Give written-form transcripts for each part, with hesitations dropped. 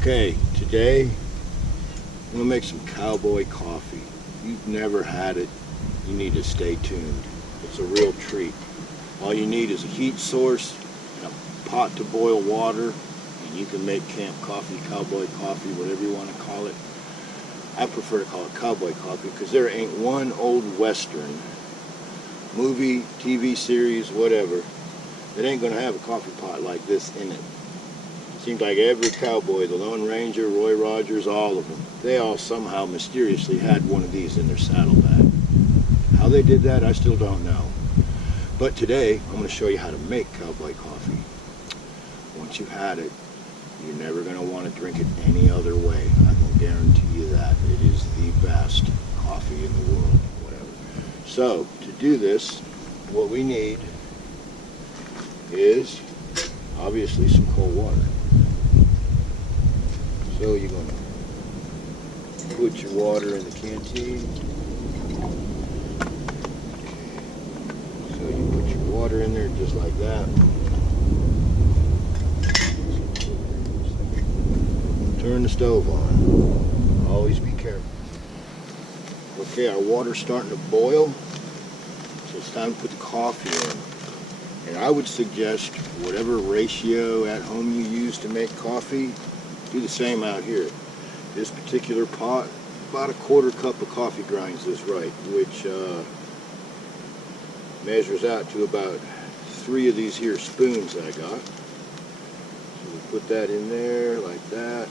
Okay, today I'm gonna make some Cowboy Coffee. If you've never had it, you need to stay tuned. It's a real treat. All you need is a heat source and a pot to boil water, and you can make camp coffee, Cowboy Coffee, whatever you want to call it. I prefer to call it Cowboy Coffee because there ain't one old Western movie, TV series, whatever, that ain't gonna have a coffee pot like this in it. Seems like every cowboy, the Lone Ranger, Roy Rogers, all of them, they all somehow mysteriously had one of these in their saddlebag. How they did that, I still don't know. But today, I'm going to show you how to make Cowboy Coffee. Once you've had it, you're never going to want to drink it any other way. I can guarantee you that. It is the best coffee in the world, whatever. So, to do this, what we need is obviously some cold water. So you're going to put your water in the canteen. So you put your water in there just like that. Turn the stove on. Always be careful. Okay, our water's starting to boil. So it's time to put the coffee in. And I would suggest whatever ratio at home you use to make coffee, do the same out here. This particular pot, about a quarter cup of coffee grinds this right, which measures out to about 3 of these here spoons I got. So we put that in there like that.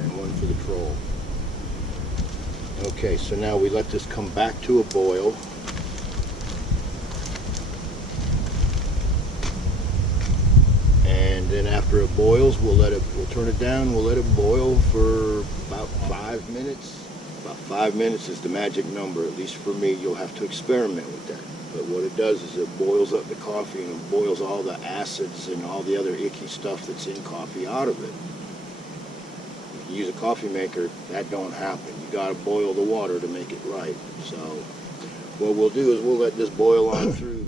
And one for the troll. Okay, so now we let this come back to a boil. And then after it boils, we'll turn it down, we'll let it boil for about 5 minutes. About 5 minutes is the magic number, at least for me. You'll have to experiment with that. But what it does is it boils up the coffee and it boils all the acids and all the other icky stuff that's in coffee out of it. If you use a coffee maker, that don't happen. You gotta boil the water to make it right. So what we'll do is we'll let this boil on through.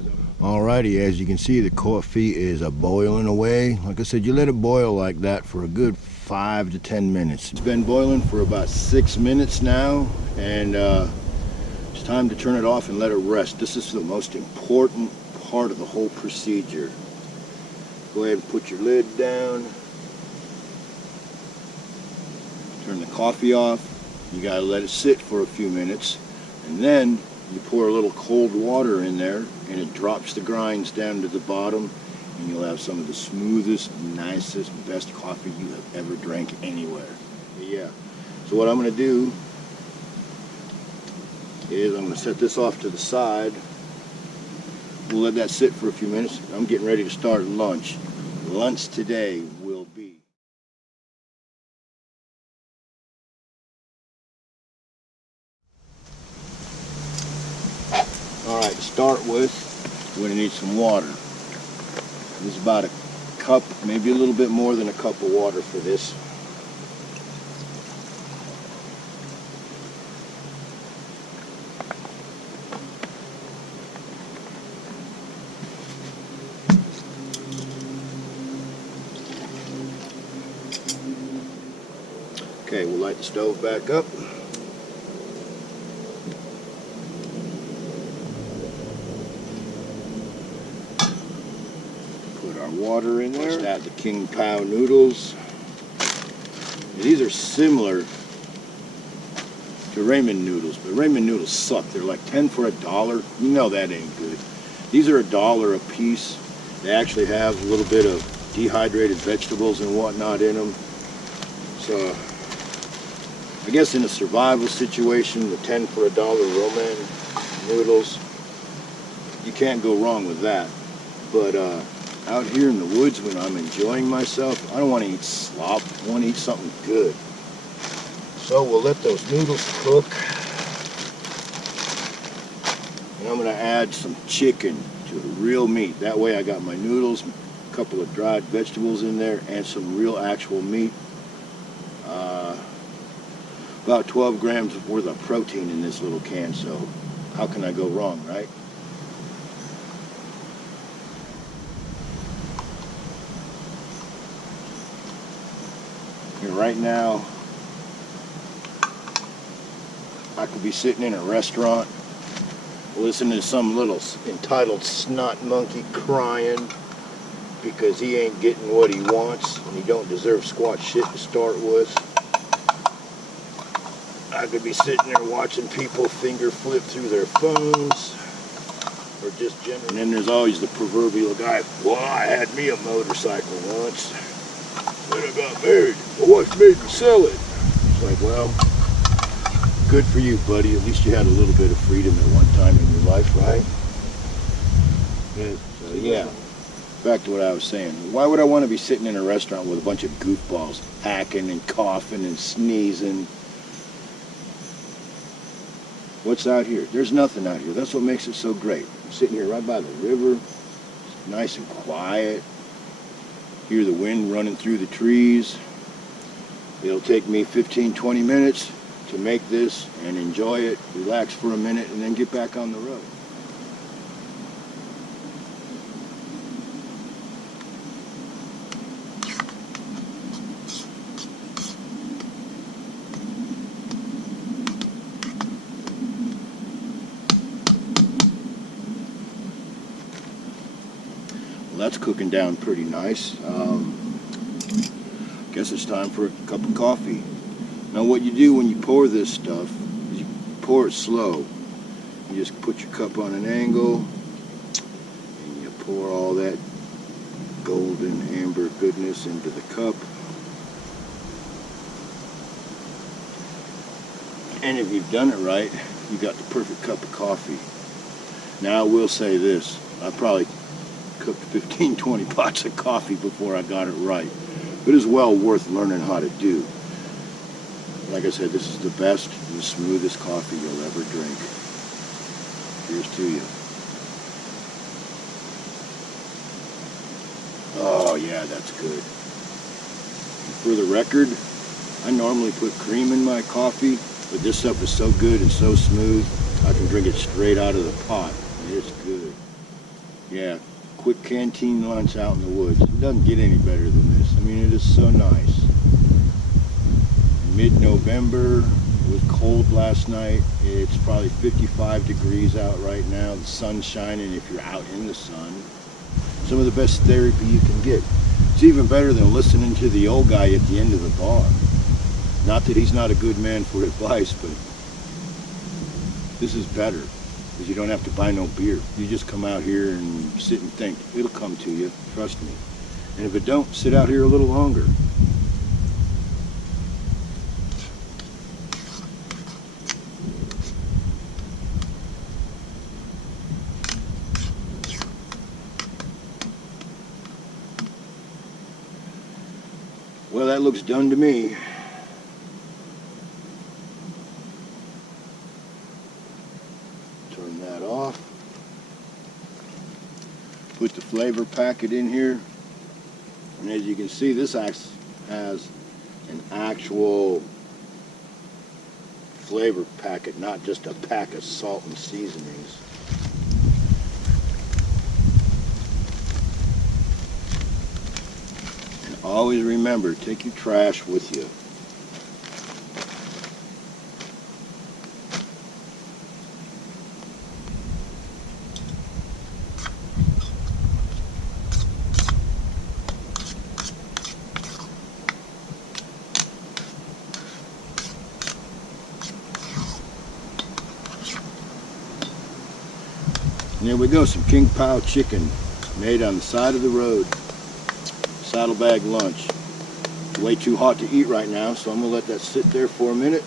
Alrighty, as you can see, the coffee is boiling away. Like I said, you let it boil like that for a good 5 to 10 minutes. It's been boiling for about 6 minutes now, and it's time to turn it off and let it rest. This is the most important part of the whole procedure. Go ahead and put your lid down. Turn the coffee off. You gotta let it sit for a few minutes, and then you pour a little cold water in there and it drops the grinds down to the bottom, and you'll have some of the smoothest, nicest, best coffee you have ever drank anywhere. Yeah. So what I'm going to do is I'm going to set this off to the side. We'll let that sit for a few minutes. I'm getting ready to start lunch. Lunch today will be Alright, to start with, we're going to need some water. This is about a cup, maybe a little bit more than a cup of water for this. Okay, we'll light the stove back up. Water in there. Let's add the King Pow noodles. These are similar to ramen noodles, but ramen noodles suck. They're like 10 for $1. You know that ain't good. These are $1 a piece. They actually have a little bit of dehydrated vegetables and whatnot in them. So I guess in a survival situation, the 10 for $1 ramen noodles, you can't go wrong with that. But out here in the woods when I'm enjoying myself, I don't want to eat slop. I want to eat something good. So we'll let those noodles cook. And I'm going to add some chicken to the real meat. That way I got my noodles, a couple of dried vegetables in there, and some real actual meat. About 12 grams worth of protein in this little can, so how can I go wrong, right? mean, right now, I could be sitting in a restaurant listening to some little entitled snot monkey crying because he ain't getting what he wants and he don't deserve squat shit to start with. I could be sitting there watching people finger flip through their phones or just generally. And then there's always the proverbial guy, well, I had me a motorcycle once. Then I got married. My wife made me sell it. It's like, well, good for you, buddy. At least you had a little bit of freedom at one time in your life, right? Yeah. So, yeah. Back to what I was saying. Why would I want to be sitting in a restaurant with a bunch of goofballs hacking and coughing and sneezing? What's out here? There's nothing out here. That's what makes it so great. I'm sitting here right by the river. It's nice and quiet. Hear the wind running through the trees. It'll take me 15-20 minutes to make this and enjoy it, relax for a minute, and then get back on the road. Well, that's cooking down pretty nice. Guess it's time for a cup of coffee. Now what you do when you pour this stuff is you pour it slow. You just put your cup on an angle and you pour all that golden amber goodness into the cup. And if you've done it right, you got the perfect cup of coffee. Now I will say this, I probably cooked 15-20 pots of coffee before I got it right. But it's well worth learning how to do. Like I said, this is the best and the smoothest coffee you'll ever drink. Here's to you. Oh yeah, that's good. And for the record, I normally put cream in my coffee, but this stuff is so good and so smooth, I can drink it straight out of the pot. It's good. Yeah, quick canteen lunch out in the woods. It doesn't get any better than this. I mean, it is so nice. Mid-November, it was cold last night. It's probably 55 degrees out right now. The sun's shining if you're out in the sun. Some of the best therapy you can get. It's even better than listening to the old guy at the end of the bar. Not that he's not a good man for advice, but this is better because you don't have to buy no beer. You just come out here and sit and think. It'll come to you, trust me. And if it don't, sit out here a little longer. Well, that looks done to me. Turn that off. Put the flavor packet in here. And as you can see, this has an actual flavor packet, not just a pack of salt and seasonings. Always remember, take your trash with you. And there we go, some King Pow chicken made on the side of the road. Saddlebag Lunch. It's way too hot to eat right now, so I'm going to let that sit there for a minute.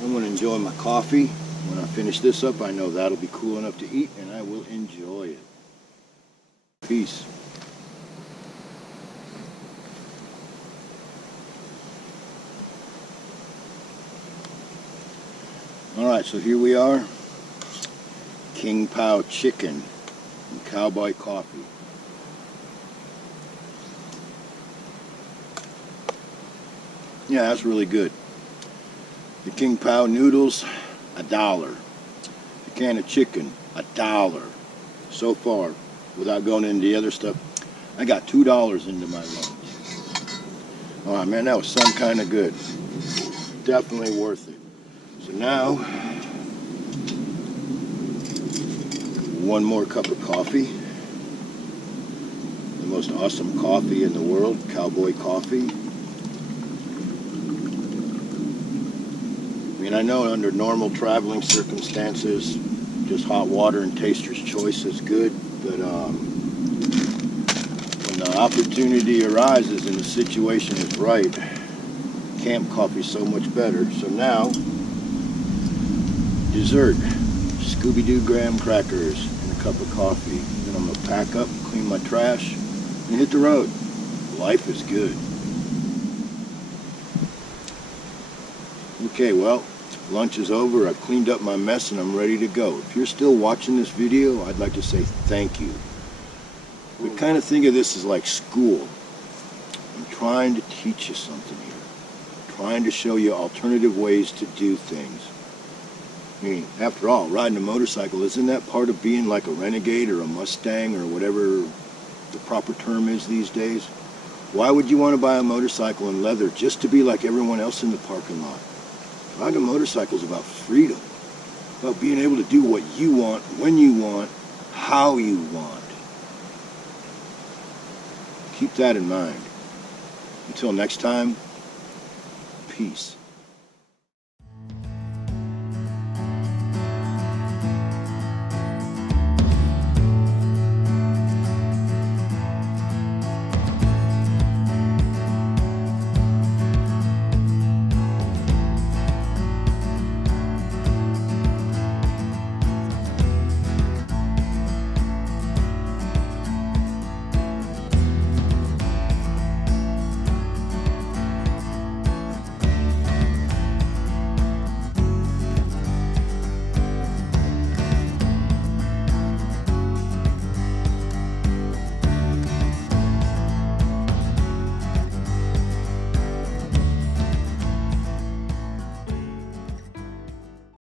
I'm going to enjoy my coffee. When I finish this up, I know that'll be cool enough to eat, and I will enjoy it. Peace. Alright, so here we are. King Pow chicken and Cowboy Coffee. Yeah, that's really good. The King Pow noodles, $1. The can of chicken, $1. So far, without going into the other stuff, I got $2 into my lunch. Oh man, that was some kind of good. Definitely worth it. So now, one more cup of coffee. The most awesome coffee in the world, Cowboy Coffee. I mean, I know under normal traveling circumstances, just hot water and taster's choice is good, but when the opportunity arises and the situation is right, camp coffee is so much better. So now, dessert, Scooby-Doo graham crackers and a cup of coffee. Then I'm gonna pack up, clean my trash, and hit the road. Life is good. Okay, well, lunch is over. I've cleaned up my mess and I'm ready to go. If you're still watching this video, I'd like to say thank you. We kind of think of this as like school. I'm trying to teach you something here. I'm trying to show you alternative ways to do things. I mean, after all, riding a motorcycle, isn't that part of being like a renegade or a Mustang or whatever the proper term is these days? Why would you want to buy a motorcycle in leather just to be like everyone else in the parking lot? Riding a motorcycle is about freedom, about being able to do what you want, when you want, how you want. Keep that in mind. Until next time, peace.